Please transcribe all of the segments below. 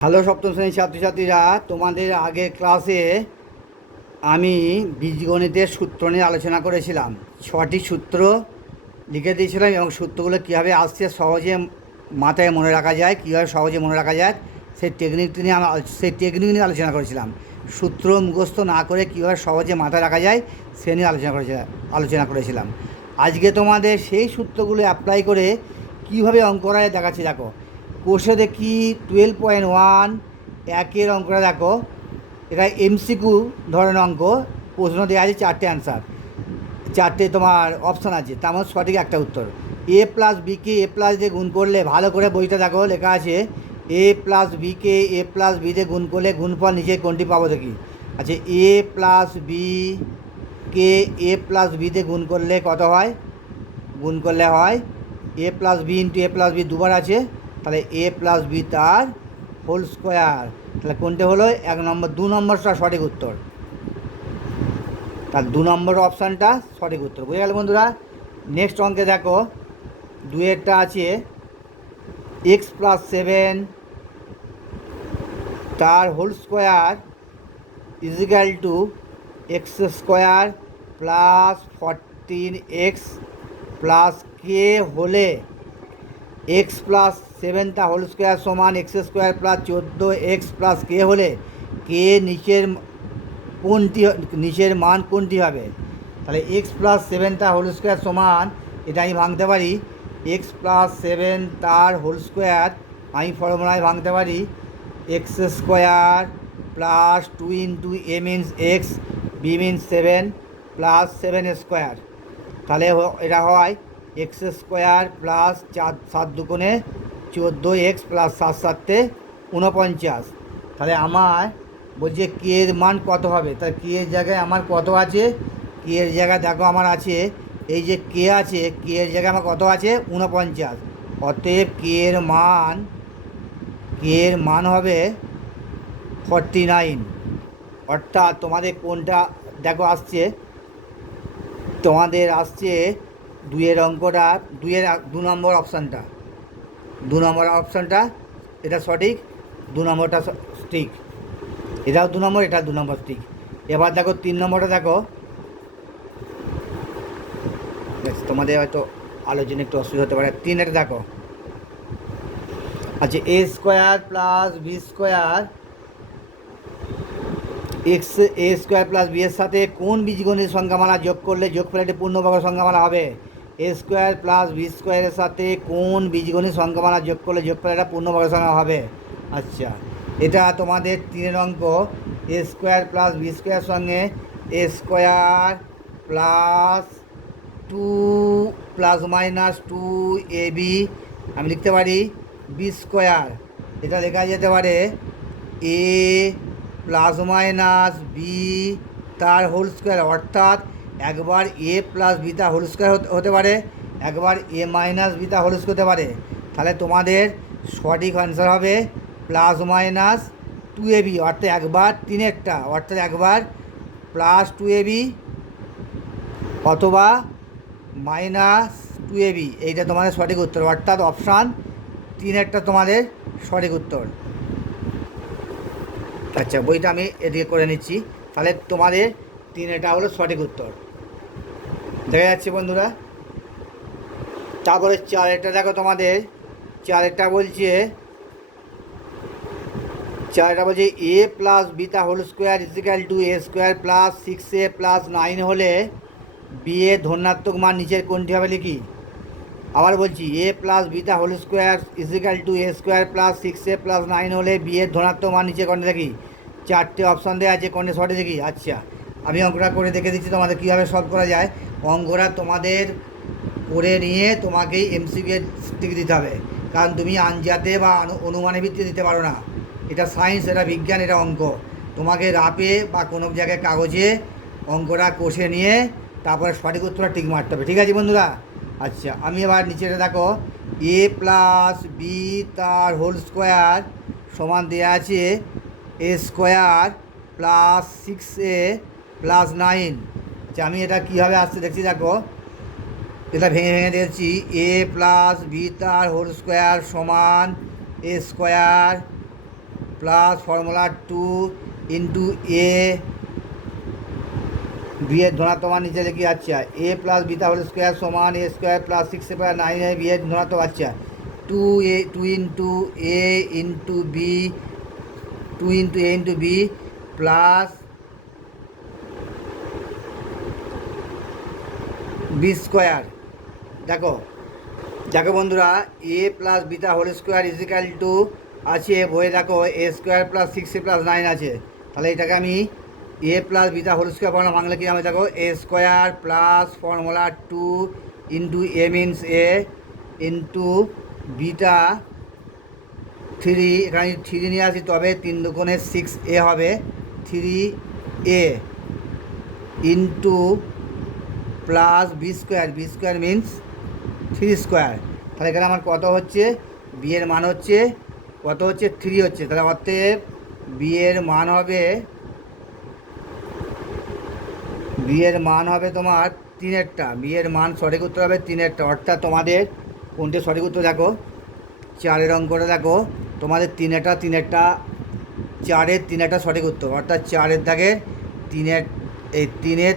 Hello সপ্তম শ্রেণীর ছাত্রছাত্রীরা, তোমাদের আগের ক্লাসে আমি বীজগণিতের সূত্র নিয়ে আলোচনা করেছিলাম। 6টি সূত্র লিখে দিয়েছিলাম এবং সূত্রগুলো কীভাবে আসছে সহজে মাথায় মনে রাখা যায়, কীভাবে সহজে মনে রাখা যায় সেই টেকনিক নিয়ে আলোচনা করেছিলাম। সূত্র মুখস্থ না করে কীভাবে সহজে মাথায় রাখা যায় সে নিয়ে আলোচনা করেছিলাম। আজকে তোমাদের সেই সূত্রগুলো অ্যাপ্লাই করে কীভাবে অঙ্ক করা যায় দেখাচ্ছি। দেখো কোষে দেখি 12.1 একের অঙ্কটা দেখো, এটা এমসিকিউ ধরনের অঙ্ক। প্রশ্ন দেওয়া আছে 4টে অ্যান্সার, 4টে তোমার অপশান আছে, তার মধ্যে সঠিক একটা উত্তর। এ প্লাস বিকে এ প্লাস দিয়ে গুণ করলে, ভালো করে বইটা দেখো, লেখা আছে এ প্লাস বিকে এ প্লাস বি দিয়ে গুণ করলে গুণফল নিচে কোনটি পাবো দেখি। আচ্ছা, এ প্লাস বি কে এ প্লাস বি দিয়ে গুণ করলে কত হয়? গুণ করলে হয় এ প্লাস বি ইন্টু এ প্লাস বি দুবার আছে, তাহলে এ প্লাস বি তার হোল স্কোয়ার। তাহলে কোনটা হলো 1 নম্বর, 2 নম্বরটা সঠিক উত্তর। তার 2 নম্বর অপশানটা সঠিক উত্তর। বুঝে গেল বন্ধুরা? নেক্সট অঙ্কে দেখো, 2-এরটা আছে এক্স প্লাস 7 তার whole square is equal to X square plus 14x plus K হলে এক্স প্লাস 7টা হোল স্কোয়ার সমান X square plus 14x plus K হলে কে নিচের মান কোনটি হবে? তাহলে এক্স প্লাস 7টা হোল স্কোয়ার সমান, এটা আমি ভাঙতে পারি এক্স প্লাস 7 তার হোল স্কোয়ার, আমি ফর্মুলায় ভাঙতে পারি X square plus 2 into A means X, B means 7 plus 7 square. তাহলে এটা হয় x square plus 4 7 × 14x plus 7 7 49। তাহলে আমার বলছে কে এর মান কত হবে? তাহলে কে এর জায়গায় আমার কত আছে? কে এর জায়গায় দেখো আমার আছে, এই যে কে আছে, কে এর জায়গায় আমার কত আছে? 49। অতএব কে এর মান হবে 49। অর্থাৎ তোমাদের কোনটা দেখো আসছে, তোমাদের আসছে 2-এর অঙ্কটা, 2 নম্বর অপশানটা, 2 নম্বর অপশানটা এটা সঠিক, 2 নম্বরটা ঠিক। এটাও 2 নম্বর, এটা 2 নম্বর ঠিক। এবার দেখো 3 নম্বরটা দেখো, তোমাদের হয়তো আলোচনা একটু অসুবিধা হতে পারে। 3-এর দেখো, আচ্ছা A square plus B square X A square plus B এর সাথে কোন বীজগণিত সংখ্যামালা যোগ করলে যোগফল একটি পূর্ণবর্গ সংখ্যামালা হবে? এ স্কোয়ার প্লাস বি স্কোয়ারের সাথে কোন বীজগণিত সংখ্যামালা যোগ করলে যোগফল একটা পূর্ণবর্গ সংখ্যা হবে? আচ্ছা, এটা তোমাদের 3-এর অঙ্ক। A square plus B square সঙ্গে A square plus 2 plus minus 2ab আমি লিখতে পারি বি স্কোয়ার। এটা লেখা যেতে পারে এ প্লাস মাইনাস বি তার হোল স্কোয়ার, অর্থাৎ একবার এ প্লাস বি তার হোল স্কোয়ার হতে পারে, একবার এ মাইনাস বি তার হোল স্কোয়ার হতে পারে। তাহলে তোমাদের সঠিক আনসার হবে প্লাস মাইনাস 2ab, অর্থাৎ একবার 3-এরটা, অর্থাৎ একবার প্লাস 2ab অথবা মাইনাস 2ab, এইটা তোমাদের সঠিক উত্তর। অর্থাৎ অপশান 3-এরটা তোমাদের সঠিক উত্তর। আচ্ছা, বইটা আমি এদিকে করে নিচ্ছি। তাহলে তোমাদের 3-এটা হলো সঠিক উত্তর, দেখা যাচ্ছে বন্ধুরা। তারপরে 4-এটা দেখো, তোমাদের 4-এটা বলছে এ প্লাস বি তা হোল স্কোয়ার ইজিক্যাল টু এ স্কোয়ার প্লাস 6a প্লাস 9 হলে বি এর ধনাত্মক মান নিচের কোনটি হবে লিখি। আবার বলছি এ প্লাস বি তা হোল স্কোয়ার ইজিক্যাল টু এ স্কোয়ার প্লাস 6a প্লাস 9 হলে বি এর ধনাত্মক মান নিচে কোনটা দেখি। 4টে অপশান দেওয়া আছে, কোনটা সঠিক দেখি। আচ্ছা, আমি অঙ্কটা করে দেখে দিচ্ছি তোমাদের কীভাবে সলভ করা যায়। অঙ্কটা তোমাদের করে নিয়ে তোমাকেই এমসিকিউ টিক দিতে হবে, কারণ তুমি আনজাতে বা অনুমানের ভিত্তিতে দিতে পারো না। এটা সায়েন্স, এটা বিজ্ঞান, এটা অঙ্ক। তোমাকে রাপে বা কোনো জায়গায় কাগজে অঙ্কটা কষে নিয়ে তারপরে সঠিক উত্তরটা টিক মারতে হবে। ঠিক আছে বন্ধুরা? আচ্ছা, আমি এবার নিচেটা দেখো, এ প্লাস বি তার হোল স্কোয়ার সমান দেওয়া আছে এ স্কোয়ার প্লাস 6a প্লাস 9। আচ্ছা, আমি এটা কীভাবে আসছে দেখছি, দেখো এটা ভেঙে ভেঙে দিয়েছি। এ প্লাস বি তার হোল স্কোয়ার সমান A square plus formula 2 into A, B এর ধনাত্মক মান নিচে লিখি। আচ্ছা, এ প্লাস বিটা হোল স্কোয়ার সমান এ স্কোয়ার প্লাস 6/9 বি এর ধনাত্মক। আচ্ছা, 2 into A into B, 2 into A into B plus B square. দেখো দেখো বন্ধুরা, এ প্লাস বিটা হোল স্কোয়ার ইজিক্যাল টু আছে বইয়ে, দেখো এ স্কোয়ার প্লাস 6/9 আছে। তাহলে এটাকে আমি এ প্লাস বিটা হোল স্কোয়ার ফর্মুলা বাংলা কি আমি দেখো A square plus formula 2 into A means A into বিটা 3, এখানে 3 নিয়ে আসি তবে 3 দুগুণে 6a হবে, 3a into plus B square, b square means 3 square. তাহলে এখানে আমার কত হচ্ছে, বি এর মান হচ্ছে কত হচ্ছে 3 হচ্ছে। তাহলে অতএব বি এর মান হবে, বি এর মান হবে তোমার 3-এরটা, বি এর মান সঠিক উত্তর হবে 3-এরটা। অর্থাৎ তোমাদের কোনটি সঠিক উত্তর দেখো, 4-এর অঙ্কটা দেখো তোমাদের 3-এটা 4-এর 3-একটা সঠিক উত্তর। অর্থাৎ 4-এর দাগে 3-এর, এই 3-এর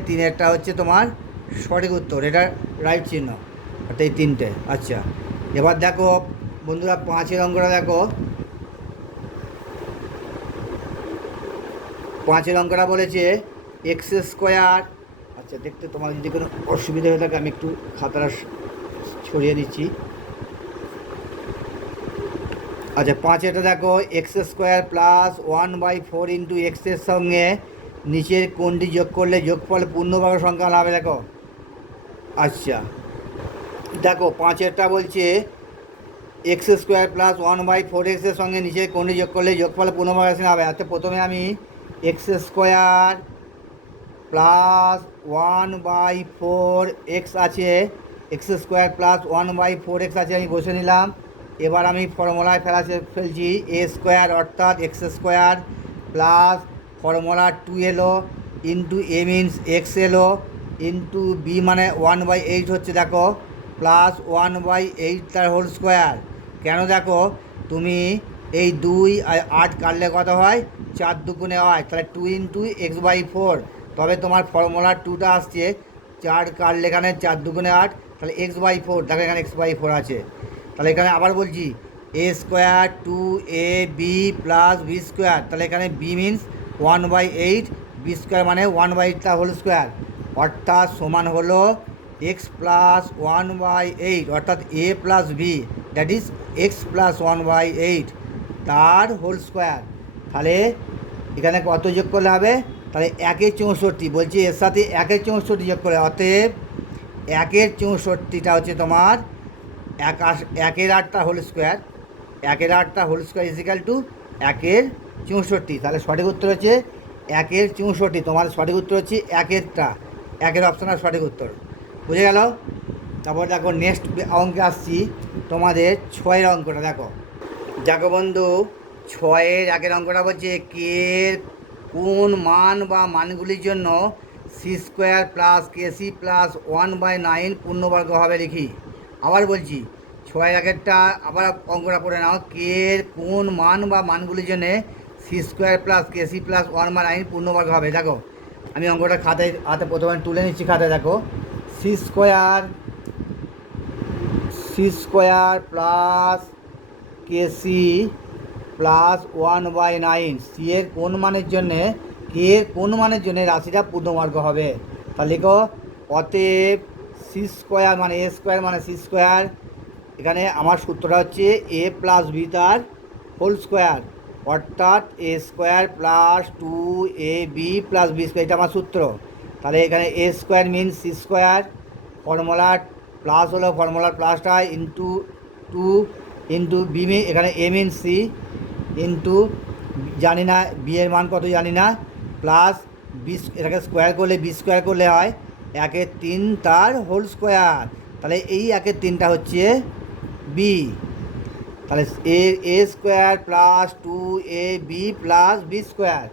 হচ্ছে তোমার সঠিক উত্তর, এটা রাইট চিহ্ন, অর্থাৎ এই 3টে। আচ্ছা, এবার দেখো বন্ধুরা 5-এর অঙ্কটা দেখো, 5-এর অঙ্কটা বলেছে এক্স স্কোয়ার। আচ্ছা, দেখতে তোমার যদি কোনো অসুবিধা হয়ে থাকে আমি একটু খাতাটা ছড়িয়ে দিচ্ছি। আচ্ছা, 5-এটা দেখো এক্স স্কোয়ার প্লাস 1/4 ইন্টু এক্সের সঙ্গে নিচের কোনটি যোগ করলে যোগফল পূর্ণবর্গ সংখ্যা হবে দেখো। আচ্ছা দেখো 5-এরটা বলছে এক্স স্কোয়ার প্লাস 1/4 এক্সের সঙ্গে নিচের কোনটি যোগ করলে যোগফল পূর্ণবর্গ সংখ্যা হবে। অর্থাৎ প্রথমে আমি এক্স স্কোয়ার প্লাস 1/4 এক্স আছে, এক্স স্কোয়ার প্লাস 1/4 এক্স আছে, আমি বসে নিলাম। এবার আমি ফর্মুলায় ফেলছি এ স্কোয়ার, অর্থাৎ এক্স স্কোয়ার প্লাস ফর্মুলা 2 এলো ইন্টু এ মিনস এক্স এলো ইন্টু বি মানে 1/8 হচ্ছে দেখো, প্লাস 1/8 তার হোল স্কোয়ার। কেন দেখো, তুমি এই 2 আর 8 কাটলে কত হয়, 4 দুগুণে হয়, তাহলে 2 ইন্টু x/4, তবে তোমার ফর্মুলা 2টা আসছে 4 কাটলে এখানে 4 দুগুণে 8, তাহলে x/4, দেখো এখানে x/4 আছে। তাহলে এখানে আবার বলছি A square 2ab plus B square, তাহলে এখানে বি মিনস 1/8, বি স্কোয়ার মানে 1/8 তার হোল স্কোয়ার, অর্থাৎ সমান হলো এক্স প্লাস 1/8, অর্থাৎ A plus B that is X plus 1/8 তার হোল স্কোয়ার। তাহলে এখানে কত যোগ করলে হবে, তাহলে 1/64 বলছি, এর সাথে 1/64 যোগ করে, অতএব 1/64টা হচ্ছে তোমার 1/8 whole square, 1/8 whole square is equal to 1/64। তাহলে সঠিক উত্তর হচ্ছে 1/64, তোমার সঠিক উত্তর হচ্ছে 1-এর অপশান আর সঠিক উত্তর, বুঝে গেল। তারপর দেখো নেক্সট অঙ্কে আসছি, তোমাদের 6-এর অঙ্কটা দেখো। দেখো বন্ধু 6-এর 1-এর অঙ্কটা বলছে কে কোন মান বা মানগুলির জন্য সি স্কোয়ার প্লাস কেসি প্লাস 1/9 পূর্ণবর্গ হবে লিখি। আবার বলছি 6-এর 1-এরটা আবার অঙ্কটা পড়ে নাও, কে কোন মান বা মানগুলির জন্য সি স্কোয়ার প্লাস কেসি প্লাস 1/9 পূর্ণবর্গ হবে। দেখো আমি অঙ্কটা খাতায় হাতে প্রথমে তুলে নিচ্ছি, খাতায় দেখো সি স্কোয়ার প্লাস কেসি প্লাস 1/9, সি এর কোন মানের জন্যে কে এর কোন মানের জন্যে রাশিটা পূর্ণবর্গ হবে। তাহলে লিখো অতএব সি স্কোয়ার মানে এ স্কোয়ার মানে সি স্কোয়ার, এখানে আমার সূত্রটা হচ্ছে এ প্লাস বি তার হোল স্কোয়ার, অর্থাৎ A square plus 2ab plus B square, এটা আমার সূত্র। তাহলে এখানে A square means C square, formula plus হলো ফর্মুলার প্লাসটা ইন্টু 2 ইন্টু বি, এখানে এ মিন সি ইন্টু জানি না বি এর মান কত জানি না, প্লাস বি, এটাকে স্কোয়ার করলে বি স্কোয়ার করলে হয় 1/3 তার হোল স্কোয়ার, তাহলে এই 1/3টা হচ্ছে বি। তাহলে A square plus 2ab plus B square,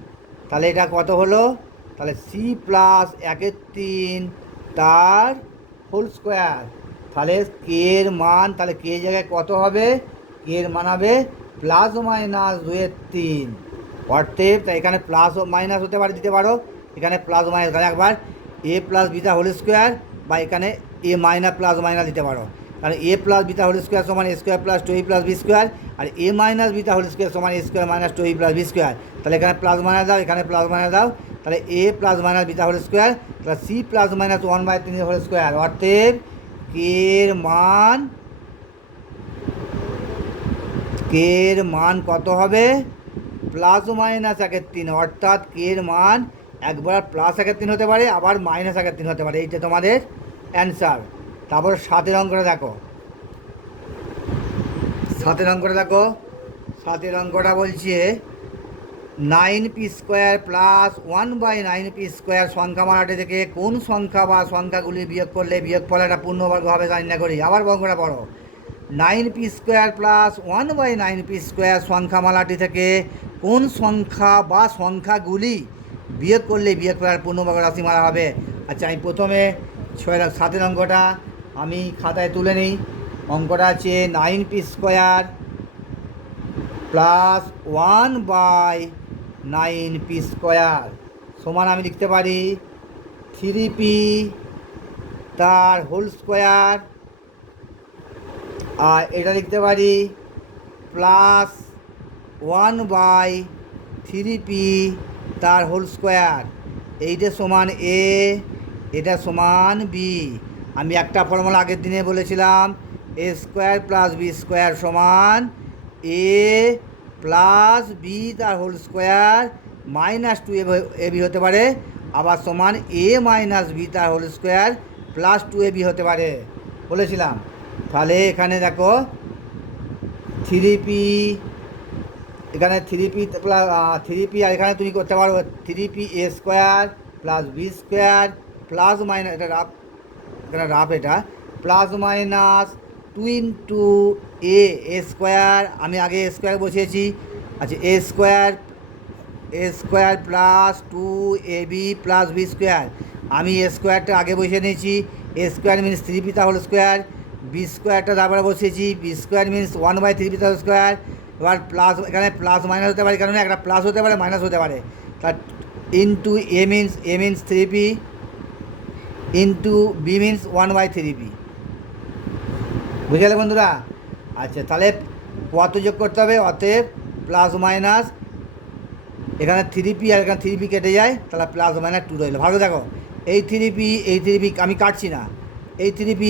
তাহলে এটা কত হলো, তাহলে সি প্লাস 1/3 তার হোল স্কোয়ার। তাহলে কে এর মান, তাহলে কে জায়গায় কত হবে, কে এর মান হবে প্লাস মাইনাস 2/3, অর্থাৎ এখানে প্লাস ও মাইনাস হতে পারে, দিতে পারো এখানে প্লাস মাইনাস, এখানে একবার এ প্লাস বিটা হোল স্কোয়ার বা এখানে এ মাইনাস প্লাস মাইনাস দিতে পারো। তাহলে এ প্লাস বিটা হোল স্কোয়ার সমান A square plus 2a plus B square, আর এ মাইনাস বিটা হোল স্কোয়ার সমান A square minus 2a plus B square. তাহলে এখানে প্লাস মাইনাস দাও, এখানে প্লাস মাইনাস দাও, তাহলে এ প্লাস মাইনাস বিটা হোল স্কোয়ার তাহলে C plus minus 1/3 whole square, অর্থাৎ কের মান কত হবে? প্লাস মাইনাস 1/3, অর্থাৎ কের মান একবার প্লাস 1/3 হতে পারে, আবার মাইনাস 1/3 হতে পারে। এইটা তোমাদের অ্যান্সার। তারপর 7 অঙ্কটা দেখো, 7 অঙ্কটা দেখো। 7 অঙ্কটা বলছে 9p square plus 1/9p square সংখ্যা মারাটে থেকে কোন সংখ্যা বা সংখ্যাগুলি বিয়োগ করলে বিয়োগফল একটা পূর্ণবর্গ হবে তা নির্ণয় করি। আবার অঙ্কটা পড়ো। 9p square plus 1/9p square সংখ্যামালাটি থেকে কোন সংখ্যা বা সংখ্যাগুলি বিয়োগ করলে বিয়োগফলের পূর্ণবর্গ রাশি মারা হবে। আচ্ছা, আমি প্রথমে 7 অঙ্কটা আমি খাতায় তুলে নিই। অঙ্কটা আছে 9p square plus 1/9p square সমান আমি লিখতে পারি 3p তার হোল স্কোয়ার, আর এটা লিখতে পারি প্লাস 1/3p তার হোল স্কোয়ার। এইটা সমান এ, এটা সমান বি। আমি একটা ফর্মুলা আগের দিনে বলেছিলাম, এ স্কোয়ার প্লাস বি স্কোয়ার সমান এ প্লাস বি তার হোল স্কোয়ার মাইনাস 2ab হতে পারে, আবার সমান এ মাইনাস বি তার হোল স্কোয়ার প্লাস 2ab হতে পারে বলেছিলাম। তাহলে এখানে দেখো 3p, এখানে 3p প্লাস 3p, আর এখানে তুমি করতে পারো 3p A square plus B square plus minus, এটা রাফ, এখানে রাফ, এটা plus minus 2 into A square, আমি আগে এ স্কোয়ার বসিয়েছি। আচ্ছা, A square plus 2ab plus B square, আমি এ স্কোয়ারটা আগে বসিয়ে নিয়েছি। এ স্কোয়ার মিনস 3p তার হোল স্কোয়ার, বি স্কোয়ারটা তারপরে বসিয়েছি, বি স্কোয়ার মিনস 1/3p তার হোল স্কোয়ার। এবার প্লাস, এখানে প্লাস মাইনাস হতে পারে, কারণ একটা প্লাস হতে পারে মাইনাস হতে পারে। তার into A means 3p into B means 1/3p। বুঝে গেলে বন্ধুরা? আচ্ছা, তাহলে কত যোগ করতে হবে? অতএব প্লাস মাইনাস, এখানে 3p আর এখানে 3p কেটে যায়, তাহলে প্লাস মাইনাস 2 রইল। ভালো দেখো, এই 3p আমি কাটছি না, এই 3p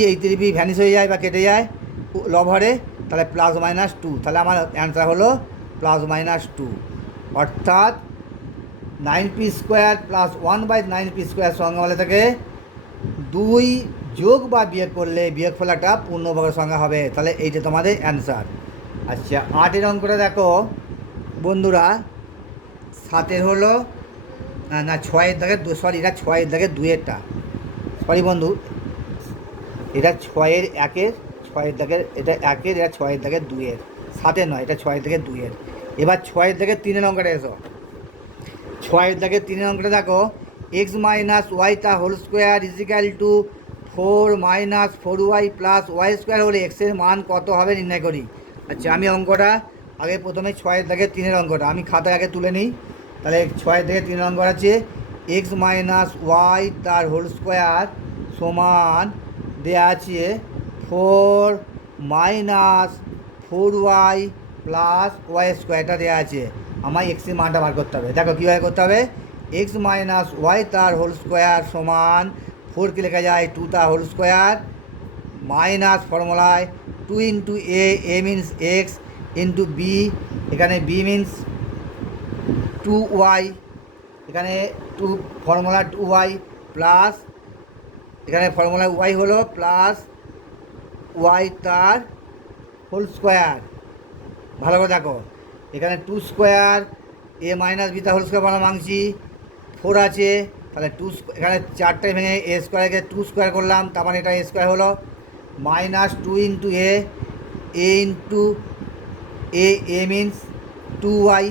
ভ্যানিশ হয়ে যায় বা কেটে যায় লভরে, তাহলে প্লাস মাইনাস 2, তাহলে আমার অ্যান্সার হলো প্লাস মাইনাস 2। অর্থাৎ 9p square plus 1/9p square সংখ্যামালা থেকে 2 যোগ বা বিয়োগ করলে বিয়োগফল একটা পূর্ণবর্গ সংখ্যা হবে। তাহলে এইটা তোমাদের অ্যান্সার। আচ্ছা, 8 অঙ্কটা দেখো বন্ধুরা। 7 হলো না 6 দাগের, সরি এটা 6 দাগের 2-এরটা, সরি বন্ধু, এটা 6 1-এর, 6 দাগের, এটা 1-এর, এটা 6 দাগের 2-এর, 7 নয়, এটা 6 দাগের 2-এর। এবার 6 দাগের 3 অঙ্কটা এসো। 6 দাগের 3 অঙ্কটা দেখো, x মাইনাস ওয়াই তা whole square is equal to 4 minus 4y plus y square হলে এক্সের মান কত হবে নির্ণয় করি। আচ্ছা, আমি অঙ্কটা আগে প্রথমে 6 দাগের 3 অঙ্কটা আমি খাতায় আগে তুলে নিই। তাহলে 6 দাগের 3 অঙ্ক আছে x মাইনাস ওয়াই তার হোল স্কোয়ার সমান দেওয়া আছে 4 মাইনাস 4y প্লাস ওয়াই স্কোয়ারটা দেওয়া আছে। আমার এক্সের মানটা বার করতে হবে। দেখো কীভাবে করতে হবে। এক্স মাইনাস ওয়াই তার হোল স্কোয়ার সমান 4কে লেখা যায় 2 তার whole square minus ফর্মুলায় 2 into A means x into B, এখানে বি মিনস 2y, এখানে 2 ফর্মুলা 2y প্লাস, এখানে ফর্মুলা y হলো প্লাস ওয়াই তার হোল স্কোয়ার। ভালো করে দেখো, এখানে 2 স্কোয়ার এ মাইনাস বি তার হোল স্কোয়ার বানা মাংসি 4 আছে, তাহলে 2 এখানে 4টায় ভেঙে এ স্কোয়ারকে 2 স্কোয়ার করলাম, তার মানে এটা এ স্কোয়ার হলো minus 2 into A into A means 2y,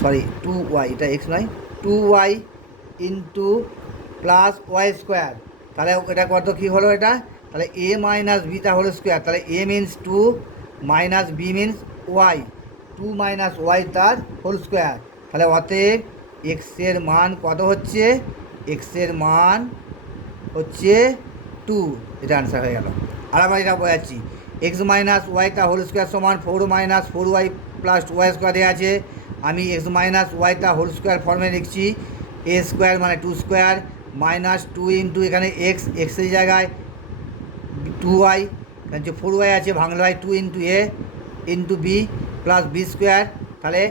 sorry 2y, এটা এক্স নয়, 2y into plus y square. তাহলে এটা কত কী হলো এটা, তাহলে এ মাইনাস বি তার হোল স্কোয়ার, তাহলে A means 2 minus B means Y, 2 minus Y তার হোল স্কোয়ার। তাহলে অতএব এক্সের মান কত হচ্ছে? এক্সের মান হচ্ছে 2। এটা আনসার হয়ে গেল। আর আবার এটা বোঝাচ্ছি, এক্স মাইনাস ওয়াইটা হোল স্কোয়ার সমান 4 minus 4y plus y square দেওয়া আছে। আমি এক্স মাইনাস ওয়াইটা হোল স্কোয়ার ফর্মে লিখছি, এ স্কোয়ার মানে 2 স্কোয়ার মাইনাস 2 ইন্টু এখানে এক্সের জায়গায় 2y, কারণ যে 4y আছে ভাঙলে হয় 2 into A into B plus B square, তাহলে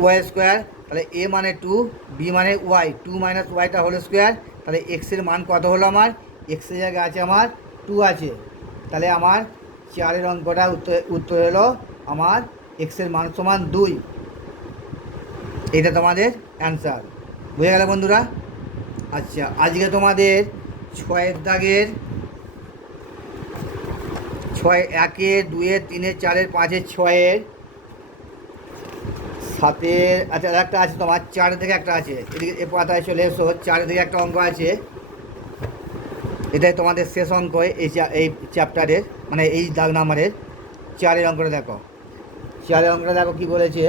ওয়াই স্কোয়ার। তাহলে এ মানে 2, বি মানে ওয়াই, 2 মাইনাস ওয়াইটা হোল স্কোয়ার। তাহলে এক্সের মান কত হলো? আমার এক্সের জায়গায় আছে আমার 2 আছে। তাহলে আমার 4 অঙ্কটা উত্তর হলো আমার এক্সের মান সমান 2। এটা তোমাদের অ্যান্সার। বুঝে গেল বন্ধুরা? আচ্ছা, আজকে তোমাদের 6 দাগের 6, 1, 2, 3, 4, 5, 6, 7, আচ্ছা একটা আছে তোমার 4 থেকে একটা আছে, এদিকে এ পাতায় চলে এসো। 4 থেকে একটা অঙ্ক আছে, এটাই তোমাদের শেষ অঙ্ক এই চ্যাপ্টারের, মানে এই দাগ নাম্বারের 4 অঙ্কটা দেখো। 4 অঙ্কটা দেখো কী বলেছে।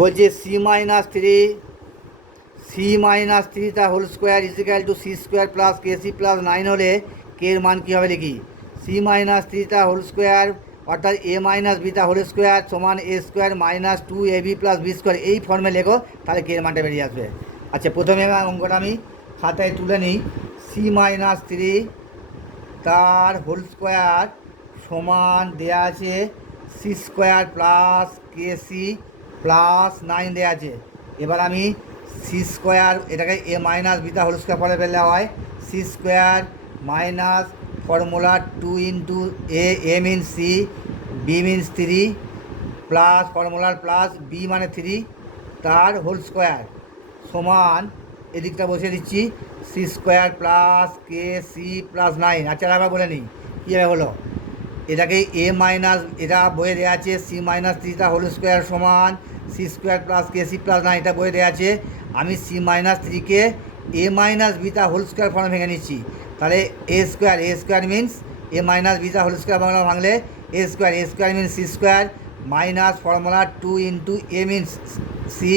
বলছে সি মাইনাস 3 তার whole square is equal to C square plus K C plus 9 হলে কে এর মান কী হবে লিখি। সি মাইনাস 3 তার হোল স্কোয়ার অর্থাৎ এ মাইনাস বি তার হোল স্কোয়ার সমান A square minus 2 A B plus B square, এই ফর্মে লেখো, তাহলে কে এর মানটা বেরিয়ে আসবে। আচ্ছা, প্রথমে অঙ্কটা আমি খাতায় তুলে নিই। সি মাইনাস 3 তার হোল স্কোয়ার সমান দেওয়া আছে C square plus K C plus 9 দেওয়া আছে। এবার আমি সি স্কোয়ার, এটাকে এ মাইনাস বিটা হোল স্কোয়ার পরে ফেললে হয় C square minus formula 2 into A means C, B means 3 plus ফর্মুলার প্লাস বি মানে 3 তার হোল স্কোয়ার সমান, এদিকটা বসিয়ে দিচ্ছি C square plus K C plus 9। আচ্ছা, আবার বলে নিই কীভাবে হলো। এটাকে এ মাইনাস, এটা বইয়ে দেওয়া আছে সি মাইনাস 3টা হোল স্কোয়ার সমান C square plus K C plus 9, এটা বইয়ে দেওয়া আছে। আমি সি মাইনাস 3কে এ মাইনাস বিটা হোল স্কোয়ার ফর্মে ভেঙে নিচ্ছি। তাহলে A square means A minus বিটা হোল স্কোয়ার ভাঙলে A square means C square minus formula 2 into A means C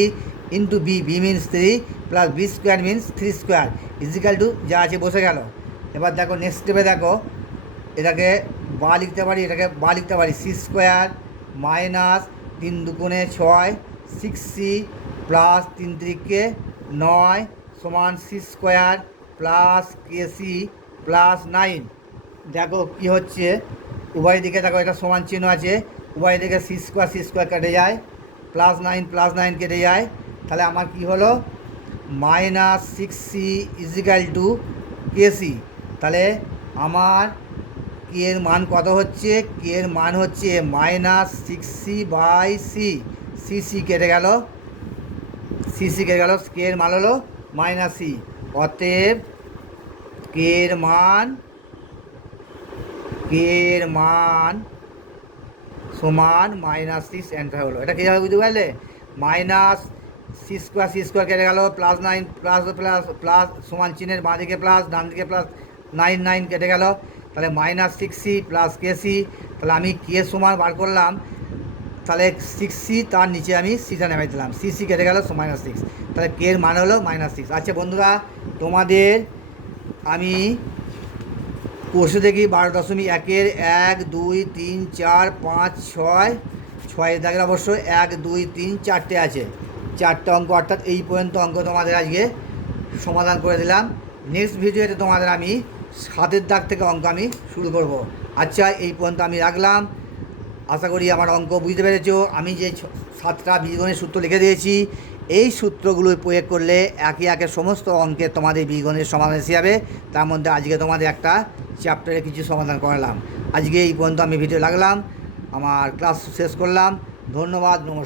into B means 3 plus B square means 3 square is equal to যা আছে বসে গেল। এবার দেখো নেক্সট স্টেপে দেখো, এটাকে বা লিখতে পারি, এটাকে বা লিখতে পারি সি স্কোয়ার মাইনাস 3 দুগুণে 6 6c প্লাস 3 3কে 9 সমান C square plus K C plus 9। দেখো কী হচ্ছে, উভয় দিকে দেখো এটা সমান চিহ্ন আছে, উভয় দিকে সি স্কোয়ার কেটে যায়, প্লাস 9 কেটে যায়। তাহলে আমার কি হলো minus 6c is equal two K C. তাহলে আমার কে এর মান কত হচ্ছে? কে এর মান হচ্ছে মাইনাস 6c বাই সি কেটে গেল, সি কেটে গেল, কে এর মান হলো মাইনাস সি। অতএব কে এর মান সমান মাইনাস 6 অ্যান্সার হলো। এটা কীভাবে বুঝতে পারলে? মাইনাস সি স্কোয়ার কেটে গেল, প্লাস 9 প্লাস সমান চিহ্নের বাঁ দিকে প্লাস ডান দিকে প্লাস 9 কেটে গেল, তাহলে minus 6c plus K C. তাহলে আমি কে সমান বার করলাম, তাহলে 6c তার নিচে আমি সিটা নেমে দিলাম, সি কেটে গেল মাইনাস 6, তাহলে কে এর মান হলো মাইনাস 6। আচ্ছা বন্ধুরা, তোমাদের আমি কোষে দেখি 12.1-এর 1 2 3 4 5 6 দাগের অবশ্য 1 2 3 4টে আছে, 4টে অঙ্ক, অর্থাৎ এই পর্যন্ত অঙ্ক তোমাদের আজকে সমাধান করে দিলাম। নেক্সট ভিডিওতে তোমাদের আমি 7 দাগ থেকে অঙ্ক আমি শুরু করব। আচ্ছা, এই পর্যন্ত আমি রাখলাম। আশা করি আমার অঙ্ক বুঝতে পেরেছো। আমি যে 7টা বীজগণিত সূত্র লিখে দিয়েছি, এই সূত্রগুলো প্রয়োগ করলে একে একে সমস্ত অঙ্কের তোমাদের বীজগণিতের সমাধান এসে যাবে। তার মধ্যে আজকে তোমাদের একটা চ্যাপ্টারে কিছু সমাধান করালাম। আজকে এই পর্যন্ত আমি ভিডিও লাগলাম, আমার ক্লাস শেষ করলাম। ধন্যবাদ, নমস্কার।